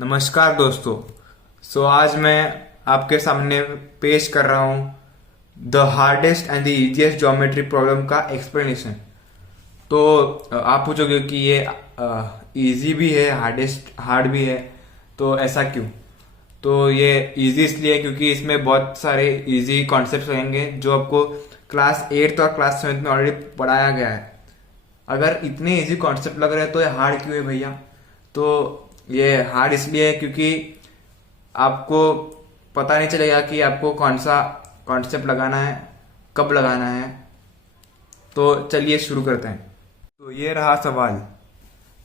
नमस्कार दोस्तों। आज मैं आपके सामने पेश कर रहा हूँ the hardest and the easiest geometry problem का एक्सप्लेनेशन। तो आप पूछोगे कि ये इजी भी है, हार्ड भी है, तो ऐसा क्यों? तो ये इजी इसलिए क्योंकि इसमें बहुत सारे इजी कॉन्सेप्ट्स रहेंगे जो आपको क्लास 8th और क्लास 7th में ऑलरेडी पढ़ाया गया है। अगर इतने इजी कॉन्सेप्ट लग रहे हैं तो ये हार्ड क्यों है भैया? तो ये हार्ड इसलिए है क्योंकि आपको पता नहीं चलेगा कि आपको कौन सा कॉन्सेप्ट लगाना है, कब लगाना है। तो चलिए शुरू करते हैं। तो ये रहा सवाल।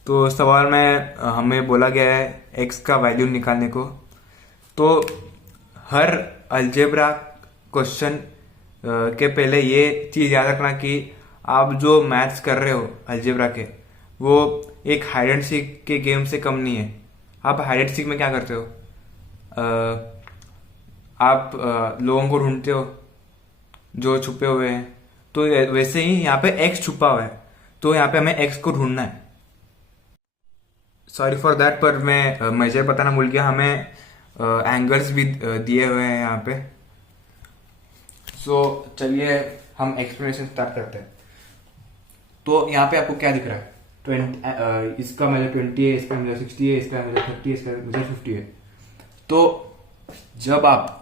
तो सवाल में हमें बोला गया है x का वैल्यू निकालने को। तो हर अलजेब्रा क्वेश्चन के पहले ये चीज़ याद रखना कि आप जो मैथ्स कर रहे हो अलजेब्रा के, वो एक हाइड एंड सीक के गेम से कम नहीं है। आप हाइड एंड सीक में क्या करते हो? आप लोगों को ढूंढते हो जो छुपे हुए हैं। तो वैसे ही यहाँ पे x छुपा हुआ है, तो यहाँ पे हमें x को ढूंढना है। सॉरी फॉर दैट, पर मैं मेजर बताना भूल गया। हमें एंगल्स भी दिए हुए हैं यहाँ पे। चलिए हम एक्सप्लेनेशन स्टार्ट करते हैं। तो यहाँ पे आपको क्या दिख रहा है? 20, इसका मेजर 20 है, इसका मेजर 60 है, इसका मेजर 30 है, इसका मेजर 50 है। तो जब आप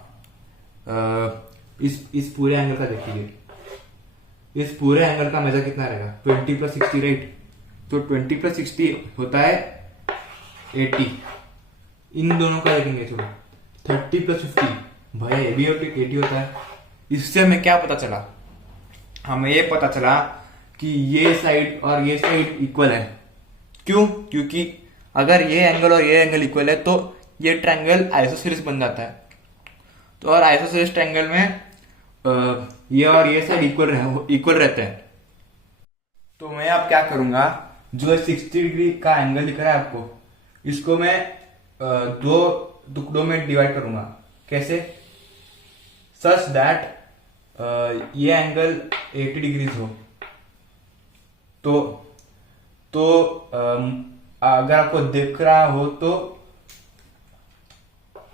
इस पूरे एंगल का देखिए, इस पूरे एंगल का मेजर कितना रहेगा? 20 + 60, राइट? तो 20 + 60 होता है 80। इन दोनों का देखेंगे, चलो 30 + 50, भैया ये भी 80 होता है। इससे हमें क्या पता चला? हमें ये पता चला कि ये साइड और ये साइड इक्वल है। क्यों? क्योंकि अगर ये एंगल और ये एंगल इक्वल है तो ये ट्रायंगल आइसोसेलेस बन जाता है। तो और आइसोसेलेस ट्रायंगल में ये और ये साइड इक्वल रहते हैं। तो मैं अब क्या करूंगा, जो 60 डिग्री का एंगल दिख रहा है आपको, इसको मैं दो टुकड़ों में डिवाइड करूंगा। कैसे? सच दैट ये एंगल 80 डिग्रीज हो। तो अगर आपको दिख रहा हो तो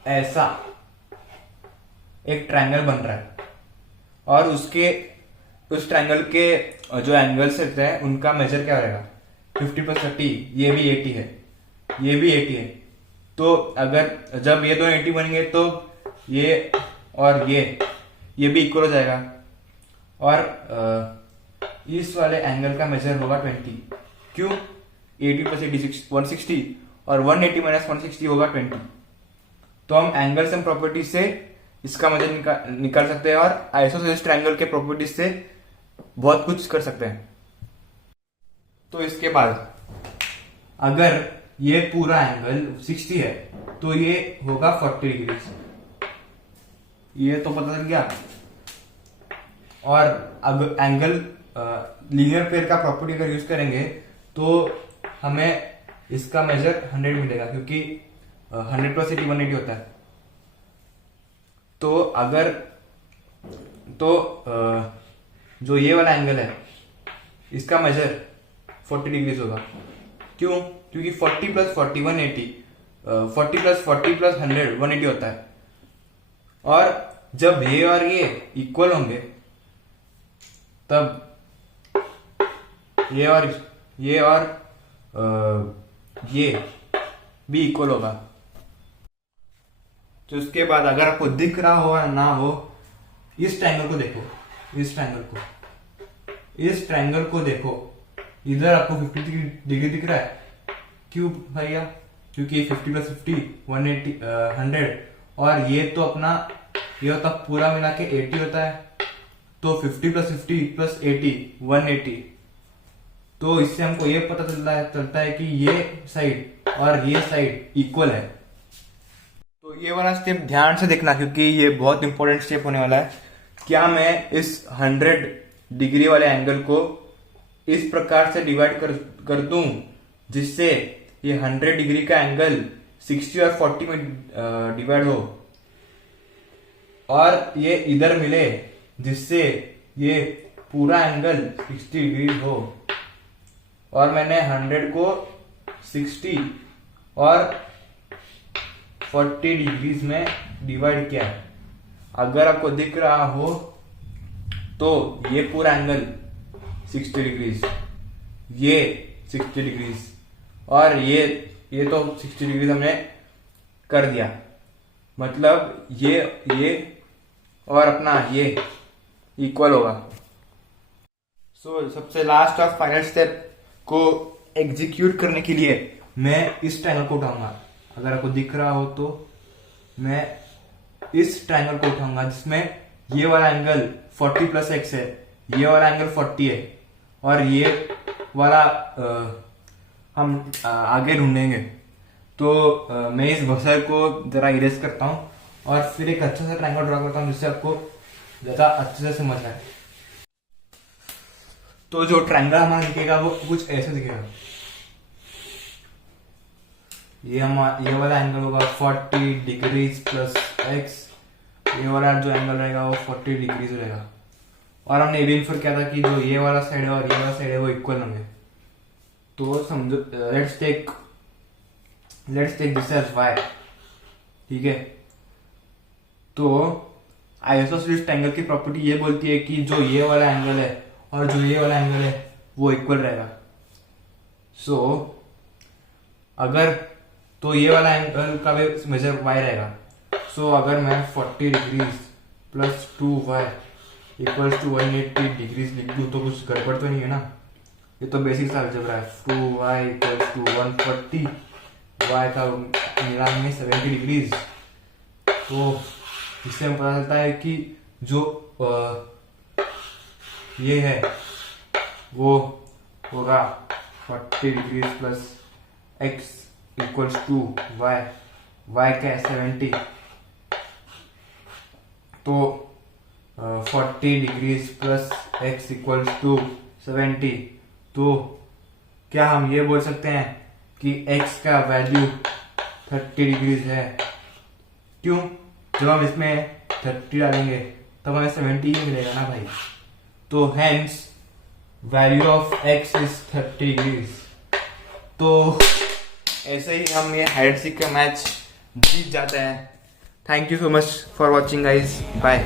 ऐसा एक ट्रायंगल बन रहा है, और उस ट्रायंगल के जो एंगल्स रहते हैं उनका मेजर क्या रहेगा? 50 + 30, ये भी 80 है, ये भी 80 है। तो अगर जब ये दोनों 80 बनेंगे तो ये और ये भी इक्वल हो जाएगा, और इस वाले एंगल का मेजर होगा 20। क्यों? 80 + 80 160, और 180 - 160 होगा 20। तो हम एंगल्स एंड प्रॉपर्टीज से इसका मेजर निकाल सकते हैं, और आइसोसेलेस ट्रायंगल के प्रॉपर्टीज से बहुत कुछ कर सकते हैं। तो इसके बाद अगर ये पूरा एंगल 60 है तो ये होगा 40 डिग्री। ये तो पता चल गया। और अब एंगल लीनियर पेयर का प्रॉपर्टी अगर यूज करेंगे तो हमें इसका मेजर 100 मिलेगा, क्योंकि 100 + 80 180 होता है। तो अगर जो ये वाला एंगल है इसका मेजर 40 डिग्रीज होगा। क्यों? क्योंकि 40 + 40 180, 40 + 40 + 100 180 होता है। और जब ये और ये इक्वल होंगे तब ये भी इक्वल होगा। तो इसके बाद अगर आपको दिख रहा हो या ना हो, इस ट्रायंगल को देखो, इस ट्रायंगल को देखो। इधर आपको 50 डिग्री दिख रहा है। क्यों भैया? क्योंकि 50 + 50 180 100, और ये तो अपना ये होता पूरा मिला के 80 होता है। तो 50 + 50 + 80 180। तो इससे हमको ये पता चलता है कि ये साइड और ये साइड इक्वल है। तो ये वाला स्टेप ध्यान से देखना, क्योंकि ये बहुत इंपॉर्टेंट स्टेप होने वाला है। क्या मैं इस 100 डिग्री वाले एंगल को इस प्रकार से डिवाइड कर दूं जिससे ये 100 डिग्री का एंगल 60 और 40 में डिवाइड हो, और ये इधर मिले जिससे ये पूरा एंगल 60 डिग्री हो, और मैंने 100 को 60 और 40 डिग्रीज में डिवाइड किया है। अगर आपको दिख रहा हो तो ये पूरा एंगल 60 डिग्रीज, ये 60 डिग्रीज और ये तो 60 डिग्रीज हमने कर दिया। मतलब ये और अपना ये इक्वल होगा। सबसे लास्ट और फाइनल स्टेप को एग्जीक्यूट करने के लिए मैं इस ट्रायंगल को उठाऊंगा। अगर आपको दिख रहा हो तो मैं इस ट्रायंगल को उठाऊंगा जिसमें ये वाला एंगल 40 प्लस x है, ये वाला एंगल 40 है और ये वाला हम आगे ढूंढेंगे। तो मैं इस बसर को जरा इरेज करता हूँ और फिर एक अच्छा सा ट्रायंगल ड्रॉ करता हूँ जिससे आपको ज्यादा अच्छे से समझ आए। तो जो ट्रायंगल हमारा दिखेगा वो कुछ ऐसे दिखेगा। ये वाला एंगल होगा 40 डिग्रीज प्लस x, ये वाला जो एंगल रहेगा वो 40 डिग्रीज रहेगा। और हमने ये भी इन्फर किया था कि जो ये वाला साइड है और ये वाला साइड है वो इक्वल होंगे। तो समझो, let's take this as y, ठीक है। तो आइसोसेलेस ट्रायंगल की प्रॉपर्टी ये बोलती है कि जो ये वाला एंगल है और जो ये वाला एंगल है वो इक्वल रहेगा। अगर तो ये वाला एंगल का भी मेजर y रहेगा। अगर मैं 40 degrees plus 2y equals to 180 degrees लिख दूँ तो कुछ गड़बड़ तो नहीं है ना। ये तो बेसिक सा अलजेब्रा है। 2y इक्वल्स टू 140, y का मिलान में 70 डिग्रीज। तो इससे हमें पता चलता है कि जो ये है वो होगा 40 degrees plus x equals to y का है 70। तो 40 degrees plus x equals to 70। तो क्या हम ये बोल सकते हैं कि x का वैल्यू 30 डिग्रीज है? क्यों? जब हम इसमें 30 डालेंगे तब हमें 70 ही मिलेगा ना भाई। तो hence value of x is 30 degrees. तो ऐसे ही हम ये हाइड सीक का मैच जीत जाते हैं। Thank you so much for watching guys, bye.